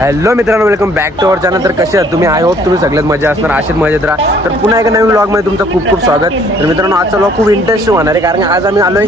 Hello मित्रांनो, welcome back to our channel. तर कसे आहात तुम्ही? आय होप तुम्ही सगळ्यात मजा असणार, अशीच मजेत राहा. तर पुन्हा एका नवीन व्लॉग मध्ये तुमचं खूप खूप स्वागत. तर मित्रांनो, आजचा व्लॉग खूप इंटरेस्टिंग होणार आहे, कारण आज आम्ही आलोय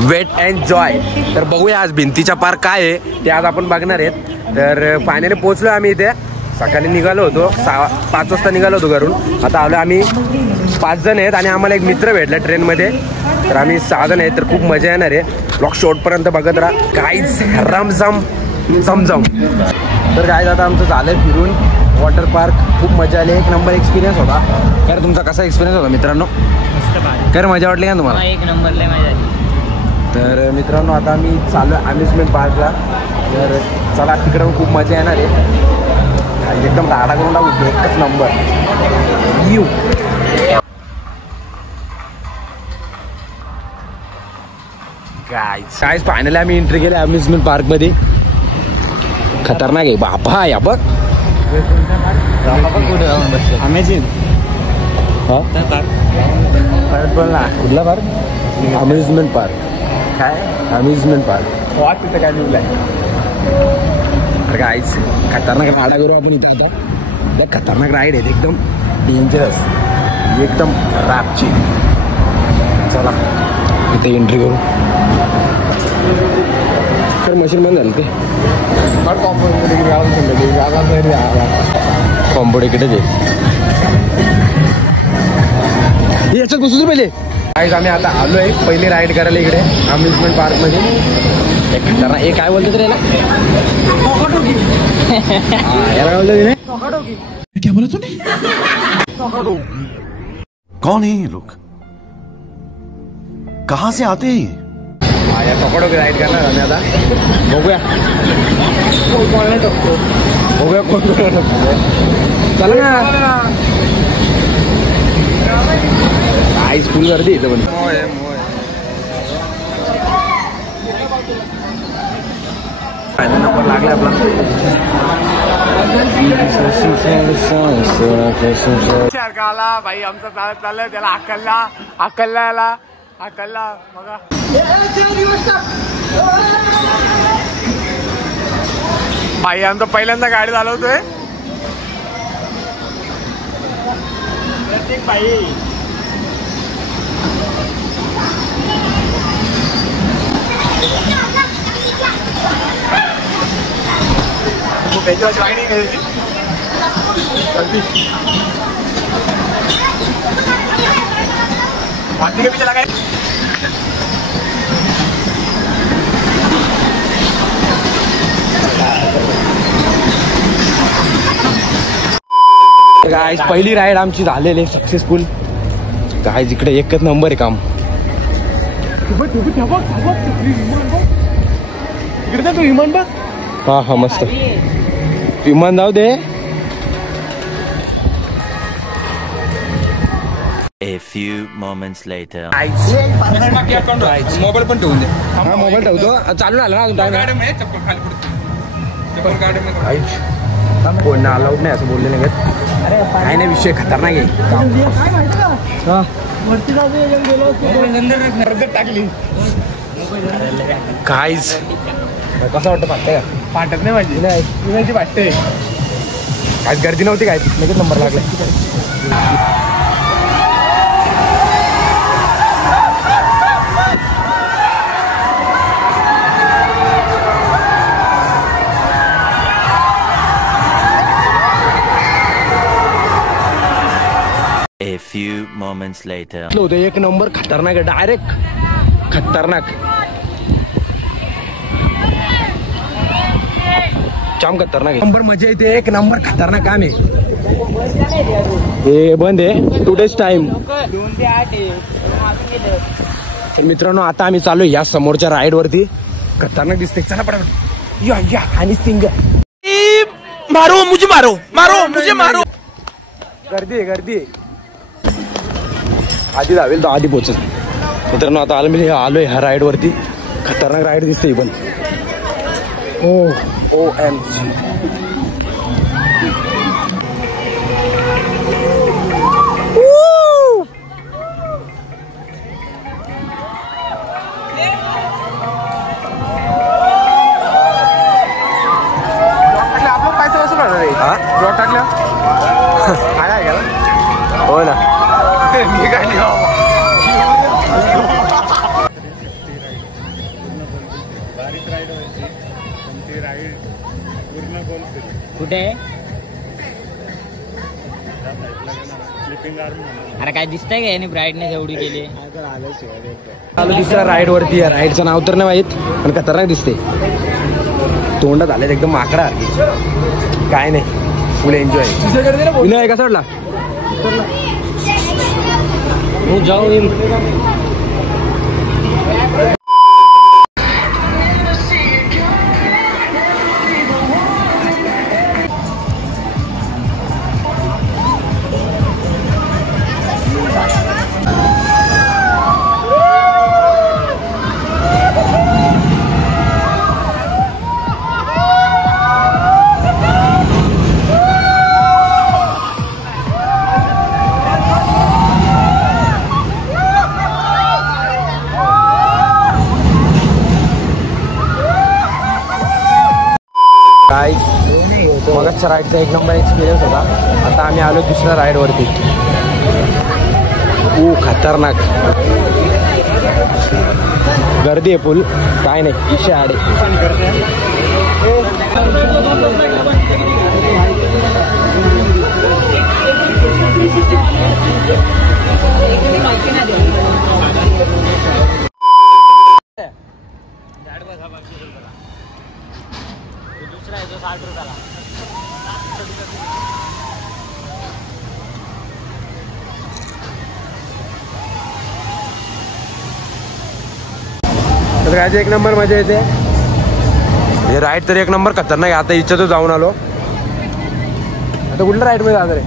वेट अँड जॉय. तर बघूया आज भिंतीच्या पार काय आहे ते आज आपण बघणार आहेत. तर फायनली पोहोचलो आम्ही इथे. सकाळी निघालो होतो 5 वाजता निघालो होतो घरून. आता आलो आम्ही 5 जण आहेत आणि आम्हाला एक मित्र भेटला ट्रेनमध्ये. तर आम्ही 6 जण आहेत. तर खूप मजा येणार आहे. व्लॉग शेवटपर्यंत बघत राहा. काहीच रमझम समजावून. तर काय आता आमचं झालं फिरून वॉटर पार्क. खूप मजा आली. एक नंबर एक्सपिरियन्स होता. काय तुमचा कसा एक्सपिरियन्स होता मित्रांनो? काय मजा वाटली का तुम्हाला? एक नंबर लय मजा आली. तर मित्रांनो, आता आम्ही चालू अम्युजमेंट पार्कला. तर चला, तिकडं खूप मजा येणार आहे. एकदम राडा करून टाकू. एकच नंबर यू. काय फायनली आम्ही एंट्री केली अम्युजमेंट पार्क मध्ये. खतरनाक आहे बापा. या बघ अमेझिंग. कुठला पार्क? Amusement park. काय अम्युजमेंट पार्क? वाट तिथं काय लिहिलं आहे? गाईज खतरनाक राडा करू आपण इथं. आता खतरनाक राईड आहे एकदम डेंजरस, एकदम रॅपची. चला इथे एंट्री करू. तर मशीन बंद झालं ते. कॉम्पोड इकडेच आहे. याच्यात बसू पहिले. गाईज आम्ही आता आलोय पहिली राईड करायला इकडे अम्युजमेंट पार्क मध्ये. खतरनाक. हे काय बोलतो रे ना? क्या बोला तूने? कौन है ये लोग? कहाँ से आते हैं? या टोकाडोकी राईड करणार आम्ही आता. बघूया बघूया कोण चला ना. आई स्कूल गर्दी इथं पण. फायनल नंबर लागला आपला. भाई आमचा चालत चाललंय. त्याला अकलला बघा. भाई आमचा पहिल्यांदा गाडी चालवतोय. प्रत्येक भाई के पीछे लगा. गाइस पहिली राईड आमची झालेली सक्सेसफुल. गाइस इकडे एकच नंबर आहे काम. इकडे तू विमान बघ. हा मस्त विमान. जाऊ दे. A few moments later. Mobile पण ठेवून दे. हा मोबाईल ठेवतो. चालू आला ना अजून कोण अलाउड नाही असं बोलले नाही. काय नाही विषय खतरनाक आहे. टाकली काहीच. कसं वाटतं? फाटतंय का? फाटत नाही माझी. नाही फाटते. काय गर्दी नव्हती काय? लगेच नंबर लागला. A few moments later. एक नंबर खतरनाक आहे. डायरेक्ट खतरनाक. जाम खतरनाक आहे. नंबर मजा येते. एक नंबर खतरनाक काम आहे. हे बंद आहे 2 days टाइम. 2 ते 8 आहे. तर मित्रांनो, आता आम्ही चालू या समोरच्या राईड वरती. खतरनाक दिसते. चला पटापट या. आणि सिंगल मारो मुझे मारो. गर्दी आहे. आधी जावेल तर आधी पोहोचत. मित्रांनो, आता आलोय ह्या राईड वरती. खतरनाक राईड दिसते पण. OMG. कुठे आहे? अरे काय दिसतंय का याने ब्राईटनेस एवढी केली? आलो दुसऱ्या राईड वरती. राईडचं नाव तर नाही माहित पण खतरनाक दिसते. तोंडात आले एकदम माकडा काय नाही, फुल एन्जॉय. विनय कसा वाटला? जाऊ काय मगचा राईडचा एक नंबर एक्सपिरियन्स होता. आता आम्ही आलो दुसऱ्या राईडवरती. खतरनाक गर्दी आहे फुल. काय नाही विषय आडे. दुसरा आहे जो 60 रुपयाला. तर काय एक नंबर मजा येते. हे राईड तर एक नंबर खतरनाक. आता इच्छा तो जाऊन आलो. आता कुठल्या राईड मध्ये जाणार आहे?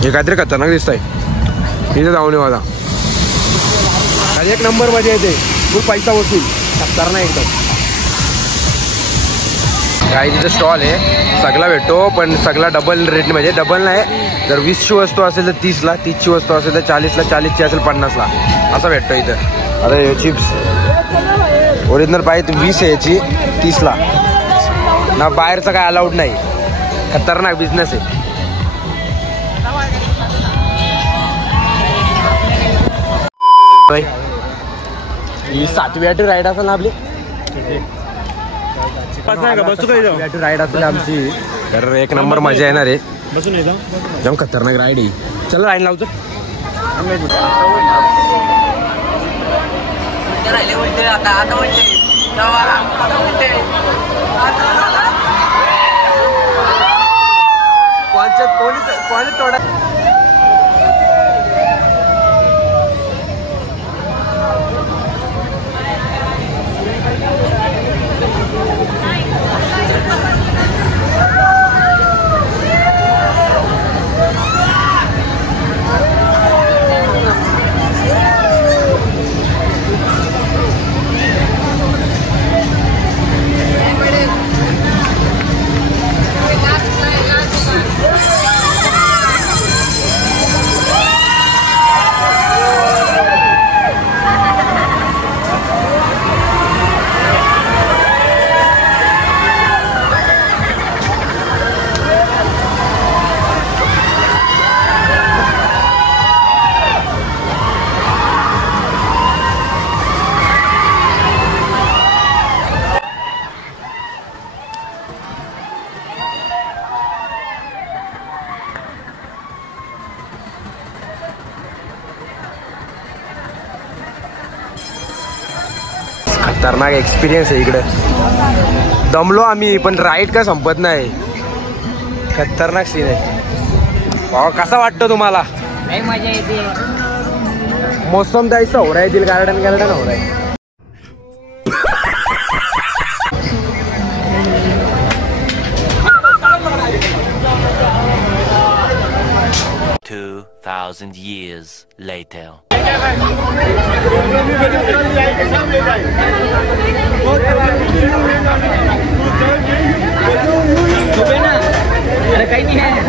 हे काहीतरी खतरनाक दिसत आहे. इथे जाऊन येऊ आता. एक नंबर मजा येते. खूप पैसा वसूल. खतरनाक एकदम. काय तिथे स्टॉल आहे. सगळा भेटतो पण सगळा डबल रेट म्हणजे डबल नाही. जर 20ची वस्तू असेल तर 30ला, 30ची वस्तू असेल तर 40ला, 40ची असेल 50ला असं भेटतो इथं. आता हे चिप्स ओरिजिनल पाहिजे 20 आहे याची 30ला ना. बाहेरचं काय अलाउड नाही. खतरनाक बिझनेस आहे. ही 7वी 8वी राईड असेल ना आपली. राईड असेल आमची तर एक नंबर मजा येणार आहे. एकदम खतरनाक राईड आहे. चला राईड लावतो. कोणी तोडा. खतरनाक एक्सपिरियन्स आहे इकडे. दमलो आम्ही पण राईड काय संपत नाही. खतरनाक सीन आहे. भावा कसा वाटतं तुम्हाला? लई मजा येते. मौसम जायचं हो रहा है. दिल गार्डन हो रहा है. $2,000 years later. अरे काही नाही आहे.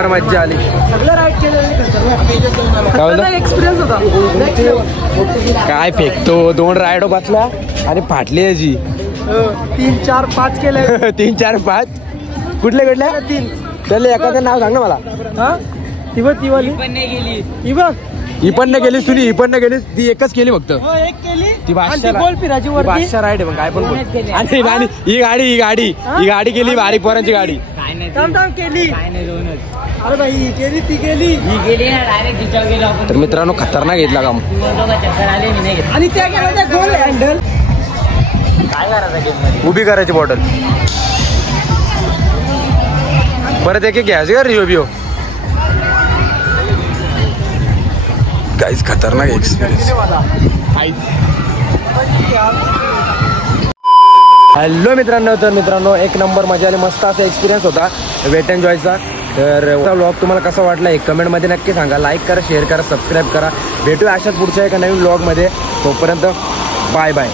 नंबर मज्जा आली. सगळं राईड केलेलं काय बोलतो? एक्सपिरियन्स होता. काय फेकतो 2 रायडो बसला आणि फाटली याची 3, 4, 5 केले. 3, 4, 5 कुठले 3. त्याला एखादं नाव सांग ना मला. हा ती वाली पण नाही गेली. ही बघ. ही पण नाही गेलीस तुझी, ही पण नाही गेलीस, ती एकच केली फक्त. एक केली ती आणि गोल फिरायची वरती. बादशाह राईड आहे, मग काय पण बोल. दोनच केली. आणि ही गाडी केली बारीक पोरांची गाडी. काय नाही थांब केली. काय नाही 2च. अरे भाई ही केली ती गेली. ही गेली ना डायरेक्ट तिच्यावर गेलो आपण. तर मित्रांनो खतरनाक घेतला काम. चक्कर आले मी नाही घेतला. आणि त्या गेला त्या गोल हँडल. काय करायचं गेम मध्ये? उभी करायची बॉटल परत एक घ्यायची का रिओ काहीच खतरनाक एक्सपिरियन्स. हॅलो मित्रांनो, एक नंबर मजा आली. मस्त असा एक्सपिरियन्स होता वेट एंड जॉयचा. तर व्लॉग तुम्हाला कसा वाटला एक कमेंटमध्ये नक्की सांगा. लाईक करा, शेअर करा, सबस्क्राईब करा. भेटूया अशाच पुढच्या एका नवीन व्लॉगमध्ये. तोपर्यंत बाय बाय.